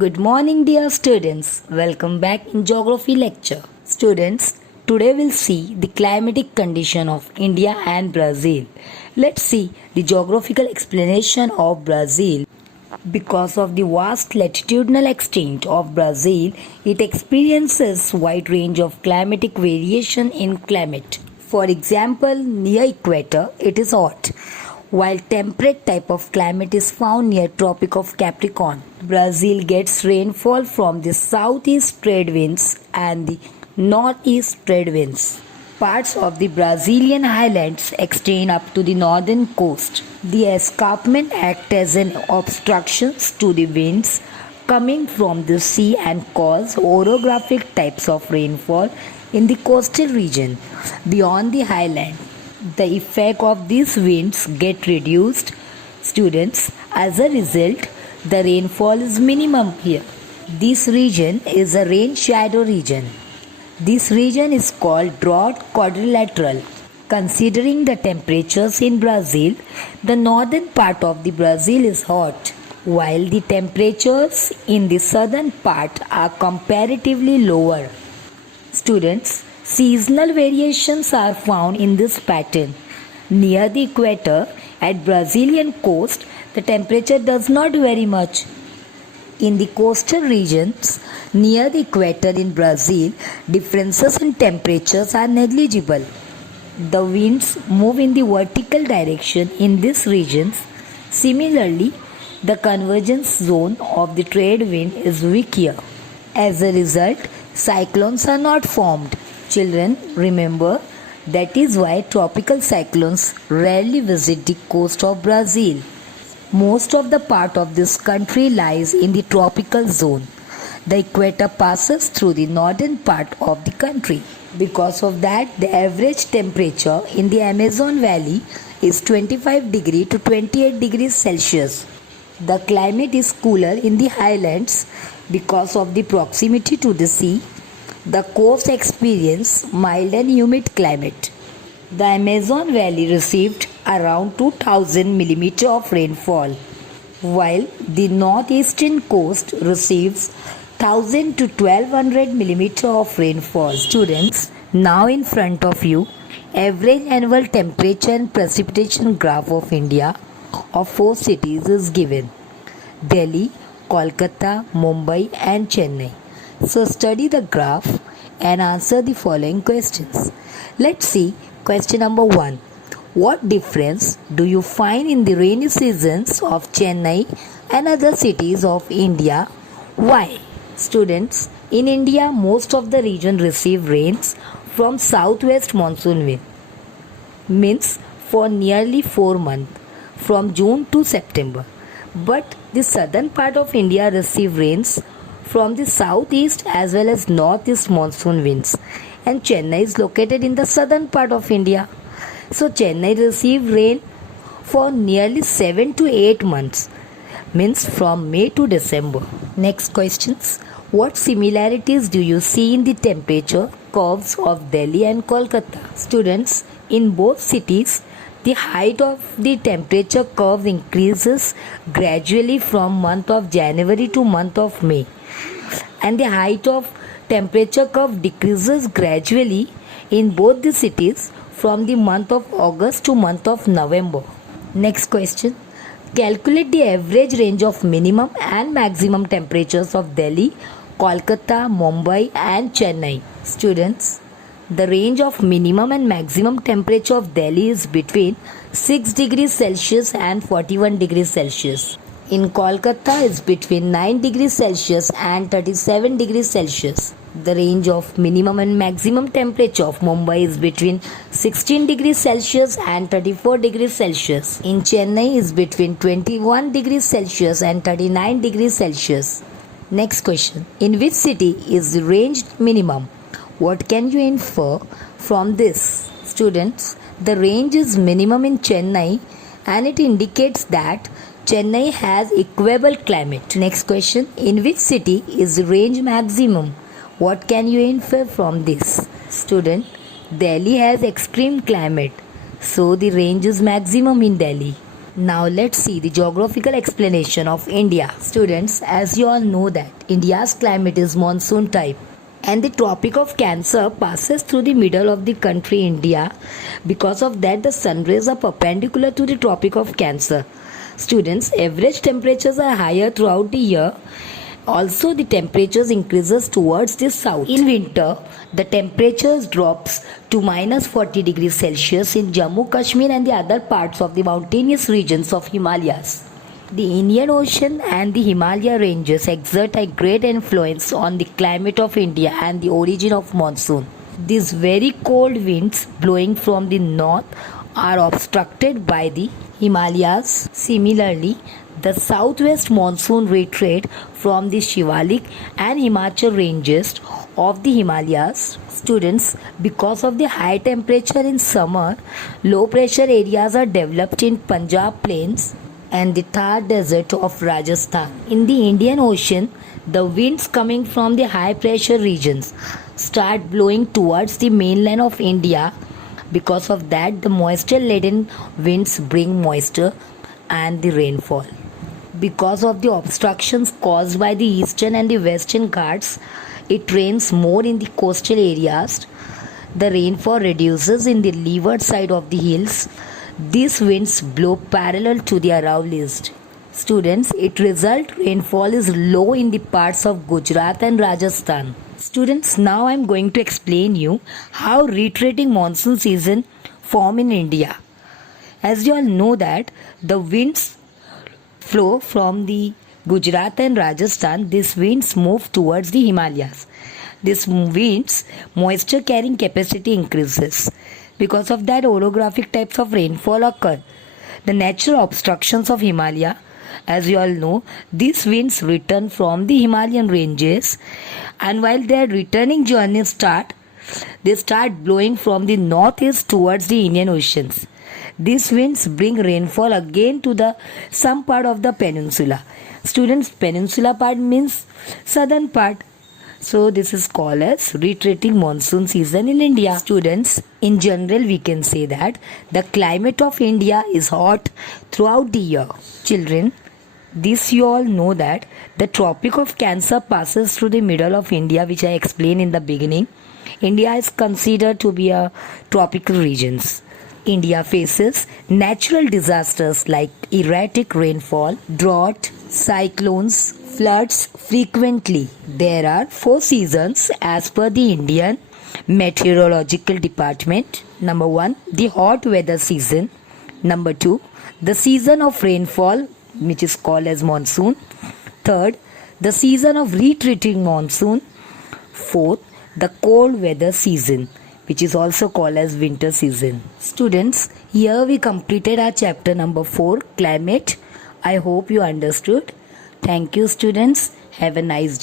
Good morning, dear students. Welcome back in geography lecture. Students, today we'll see the climatic condition of India and Brazil. Let's see the geographical explanation of Brazil. Because of the vast latitudinal extent of Brazil, it experiences wide range of climatic variation in climate. For example, near equator, it is hot, while temperate type of climate is found near Tropic of Capricorn. Brazil gets rainfall from the southeast trade winds and the northeast trade winds. Parts of the Brazilian highlands extend up to the northern coast. The escarpment act as an obstruction to the winds coming from the sea and cause orographic types of rainfall in the coastal region beyond the highland. The effect of these winds get reduced, students. As a result, the rainfall is minimum here. This region is a rain shadow region. This region is called drought quadrilateral. Considering the temperatures in Brazil, the northern part of the Brazil is hot, while the temperatures in the southern part are comparatively lower. Students, seasonal variations are found in this pattern. Near the equator, at Brazilian coast, the temperature does not vary much. In the coastal regions near the equator in Brazil, differences in temperatures are negligible. The winds move in the vertical direction in these regions. Similarly, the convergence zone of the trade wind is weak here. As a result, cyclones are not formed. Children, remember, that is why tropical cyclones rarely visit the coast of Brazil. Most of the part of this country lies in the tropical zone. The equator passes through the northern part of the country. Because of that, the average temperature in the Amazon Valley is 25 degrees to 28 degrees Celsius. The climate is cooler in the highlands because of the proximity to the sea. The coast experience mild and humid climate. The Amazon Valley received around 2000 mm of rainfall, while the northeastern coast receives 1000 to 1200 mm of rainfall. Students, now in front of you, average annual temperature and precipitation graph of India of 4 cities is given: Delhi, Kolkata, Mumbai and Chennai. So study the graph and answer the following questions. Let's see question number 1. What difference do you find in the rainy seasons of Chennai and other cities of India? Why? Students, in India most of the region receive rains from southwest monsoon wind. Means for nearly 4 months from June to September. But the southern part of India receive rains from the southeast as well as northeast monsoon winds, and Chennai is located in the southern part of India. So Chennai receive rain for nearly 7 to 8 months, means from May to December. Next questions. What similarities do you see in the temperature curves of Delhi and Kolkata? Students, in both cities, the height of the temperature curve increases gradually from month of January to month of May, and the height of temperature curve decreases gradually in both the cities from the month of August to month of November. Next question. Calculate the average range of minimum and maximum temperatures of Delhi, Kolkata, Mumbai and Chennai. Students, the range of minimum and maximum temperature of Delhi is between 6 degrees Celsius and 41 degrees Celsius. In Kolkata is between 9 degrees Celsius and 37 degrees Celsius. The range of minimum and maximum temperature of Mumbai is between 16 degrees Celsius and 34 degrees Celsius. In Chennai is between 21 degrees Celsius and 39 degrees Celsius. Next question. In which city is the range minimum? What can you infer from this? Students, the range is minimum in Chennai and it indicates that Chennai has equable climate. Next question. In which city is range maximum? What can you infer from this? Student, Delhi has extreme climate, so the range is maximum in Delhi. Now let's see the geographical explanation of India. Students, as you all know that India's climate is monsoon type and the Tropic of Cancer passes through the middle of the country India. Because of that, the sun rays are perpendicular to the Tropic of Cancer. Students, average temperatures are higher throughout the year. Also, the temperatures increases towards the south. In winter, the temperatures drops to minus 40 degrees Celsius in Jammu, Kashmir and the other parts of the mountainous regions of Himalayas. The Indian Ocean and the Himalaya ranges exert a great influence on the climate of India and the origin of monsoon. These very cold winds blowing from the north are obstructed by the Himalayas. Similarly, the southwest monsoon retreat from the Shivalik and Himachal ranges of the Himalayas. Students, because of the high temperature in summer, low pressure areas are developed in Punjab plains and the Thar desert of Rajasthan. In the Indian Ocean, the winds coming from the high pressure regions start blowing towards the mainland of India. Because of that, the moisture laden winds bring moisture and the rainfall. Because of the obstructions caused by the eastern and the western Ghats, it rains more in the coastal areas. The rainfall reduces in the leeward side of the hills. These winds blow parallel to the around east. Students, it result rainfall is low in the parts of Gujarat and Rajasthan. Students, now I am going to explain you how retreating monsoon season form in India. As you all know that the winds flow from the Gujarat and Rajasthan, these winds move towards the Himalayas. These winds moisture carrying capacity increases. Because of that, orographic types of rainfall occur. The natural obstructions of Himalaya, as you all know, these winds return from the Himalayan ranges, and while their returning journey they start blowing from the northeast towards the Indian Oceans. These winds bring rainfall again to the some part of the peninsula. Students, peninsula part means southern part. So this is called as retreating monsoon season in India. Students, in general we can say that the climate of India is hot throughout the year. Children, this you all know that the Tropic of Cancer passes through the middle of India, which I explained in the beginning. India is considered to be a tropical regions. India faces natural disasters like erratic rainfall, drought, cyclones, floods frequently. There are 4 seasons as per the Indian Meteorological Department. Number 1, the hot weather season. Number 2, the season of rainfall, which is called as monsoon. Third, the season of retreating monsoon. Fourth, the cold weather season, which is also called as winter season. Students, here we completed our chapter number 4, climate. I hope you understood. Thank you, students. Have a nice day.